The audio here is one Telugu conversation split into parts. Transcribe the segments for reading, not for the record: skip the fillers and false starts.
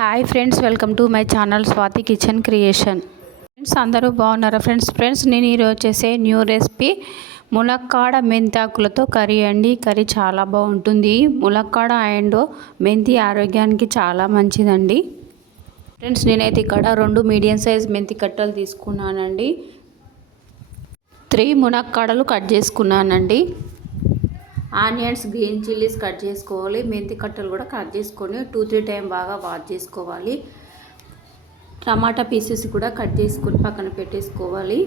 Hi friends, welcome to my channel Swathi kitchen creation. Friends అందరూ బాగున్నారా? ఫ్రెండ్స్ నేను ఈరోజు చేసే న్యూ రెసిపీ ములక్కాడ మెంతాకులతో కర్రీ అండి. కర్రీ చాలా బాగుంటుంది. ములక్కాడ అండ్ మెంతి ఆరోగ్యానికి చాలా మంచిదండి. ఫ్రెండ్స్ నేనైతే ఇక్కడ 2 మీడియం సైజ్ మెంతి కట్టలు తీసుకున్నానండి. 3 మునక్కాడలు కట్ చేసుకున్నానండి. ఆనియన్స్, గ్రీన్ చిల్లీస్ కట్ చేసుకోవాలి. మెంతి కట్టలు కూడా కట్ చేసుకొని 2-3 టైం బాగా వాష్ చేసుకోవాలి. టమాటా పీసెస్ కూడా కట్ చేసుకొని పక్కన పెట్టేసుకోవాలి.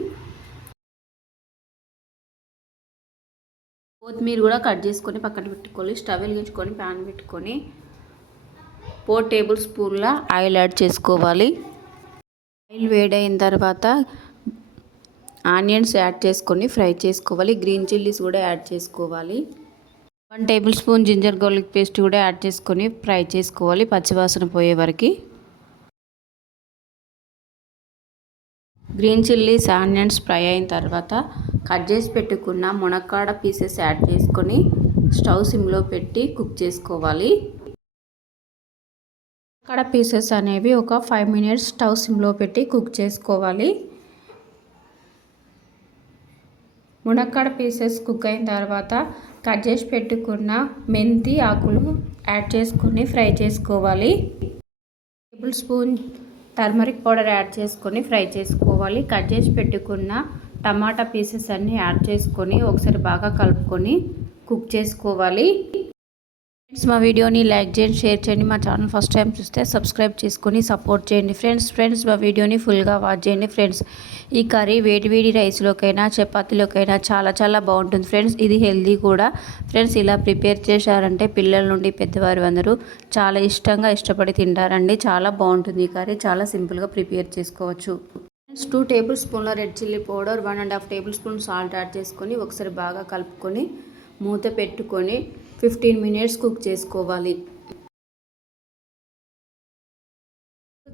కొత్తిమీర కూడా కట్ చేసుకొని పక్కన పెట్టుకోవాలి. స్టవ్ వెలిగించుకొని ప్యాన్ పెట్టుకొని 4 టేబుల్ స్పూన్ల ఆయిల్ యాడ్ చేసుకోవాలి. ఆయిల్ వేడైన తర్వాత ఆనియన్స్ యాడ్ చేసుకొని ఫ్రై చేసుకోవాలి. గ్రీన్ చిల్లీస్ కూడా యాడ్ చేసుకోవాలి. 1 tablespoon ginger garlic paste కూడా యాడ్ చేసుకొని ఫ్రై చేసుకోవాలి పచ్చివాసన పోయే వరకు. గ్రీన్ చిల్లీస్, ఆనియన్స్ ఫ్రై అయిన తర్వాత కట్ చేసి పెట్టుకున్న మునక్కాడ పీసెస్ యాడ్ చేసుకొని స్టవ్ సిమ్లో పెట్టి కుక్ చేసుకోవాలి. మునక్కాడ పీసెస్ అనేవి ఒక 5 మినిట్స్ స్టవ్ సిమ్లో పెట్టి కుక్ చేసుకోవాలి. మునక్కాడ పీసెస్ కుక్ అయిన తర్వాత కట్ చేసి పెట్టుకున్న మెంతి ఆకులు యాడ్ చేసుకొని ఫ్రై చేసుకోవాలి. Table spoon turmeric powder add చేసుకొని ఫ్రై చేసుకోవాలి. కట్ చేసి పెట్టుకున్న టమాటా పీసెస్ అన్నీ యాడ్ చేసుకొని ఒకసారి బాగా కలుపుకొని కుక్ చేసుకోవాలి. ఫ్రెండ్స్ మా వీడియోని లైక్ చేయండి, షేర్ చేయండి. మా ఛానల్ ఫస్ట్ టైం చూస్తే సబ్స్క్రైబ్ చేసుకొని సపోర్ట్ చేయండి. ఫ్రెండ్స్ మా వీడియోని ఫుల్గా వాచ్ చేయండి. ఫ్రెండ్స్ ఈ కర్రీ వేడి రైస్లోకైనా చపాతీలోకైనా చాలా బాగుంటుంది. ఫ్రెండ్స్ ఇది హెల్దీ కూడా. ఫ్రెండ్స్ ఇలా ప్రిపేర్ చేశారంటే పిల్లల నుండి పెద్దవారు అందరూ చాలా ఇష్టపడి తింటారండి. చాలా బాగుంటుంది ఈ కర్రీ. చాలా సింపుల్గా ప్రిపేర్ చేసుకోవచ్చు. ఫ్రెండ్స్ 2 టేబుల్ స్పూన్ల red chilli powder, 1.5 table spoon salt add చేసుకొని ఒకసారి బాగా కలుపుకొని మూత పెట్టుకొని 15 మినిట్స్ కుక్ చేసుకోవాలి.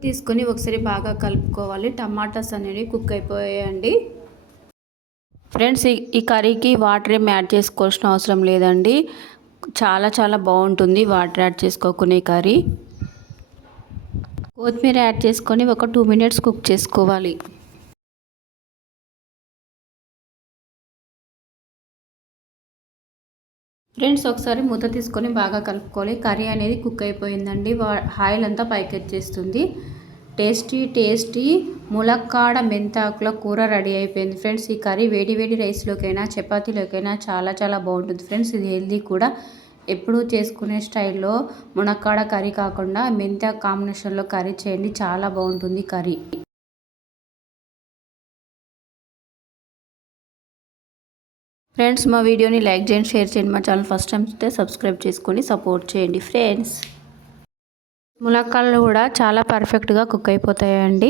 తీసుకొని ఒకసారి బాగా కలుపుకోవాలి. టమాటాస్ అనేవి కుక్ అయిపోయాయండి. ఫ్రెండ్స్ ఈ కర్రీకి వాటర్ ఏం యాడ్ చేసుకోవాల్సిన అవసరం లేదండి. చాలా బాగుంటుంది వాటర్ యాడ్ చేసుకోకునే కర్రీ. కొత్తిమీర యాడ్ చేసుకొని ఒక 2 మినిట్స్ కుక్ చేసుకోవాలి. ఫ్రెండ్స్ ఒకసారి మూత తీసుకొని బాగా కలుపుకోవాలి. కర్రీ అనేది కుక్ అయిపోయిందండి. ఆయిల్ అంతా పైకి వచ్చేస్తుంది. టేస్టీ ములక్కాడ మెంతాకుల కూర రెడీ అయిపోయింది. ఫ్రెండ్స్ ఈ కర్రీ వేడి రైస్లోకైనా చపాతీలోకైనా చాలా బాగుంటుంది. ఫ్రెండ్స్ ఇది హెల్దీ కూడా. ఎప్పుడూ చేసుకునే స్టైల్లో మునక్కాడ కర్రీ కాకుండా మెంతాకు కాంబినేషన్లో కర్రీ చేయండి. చాలా బాగుంటుంది కర్రీ. ఫ్రెండ్స్ మా వీడియోని లైక్ చేయండి, షేర్ చేయండి. మా ఛానల్ ఫస్ట్ టైం చూస్తే సబ్స్క్రైబ్ చేసుకొని సపోర్ట్ చేయండి. ఫ్రెండ్స్ మునక్కాడలు కూడా చాలా పర్ఫెక్ట్గా కుక్ అయిపోతాయండి.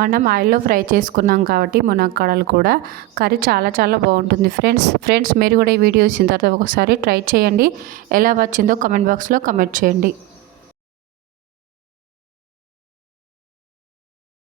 మనం ఆయిల్లో ఫ్రై చేసుకున్నాం కాబట్టి మునక్కాడలు కూడా కర్రీ చాలా బాగుంటుంది. ఫ్రెండ్స్ మీరు కూడా ఈ వీడియో వచ్చిన తర్వాత ఒకసారి ట్రై చేయండి. ఎలా వచ్చిందో కామెంట్ బాక్స్లో కామెంట్ చేయండి.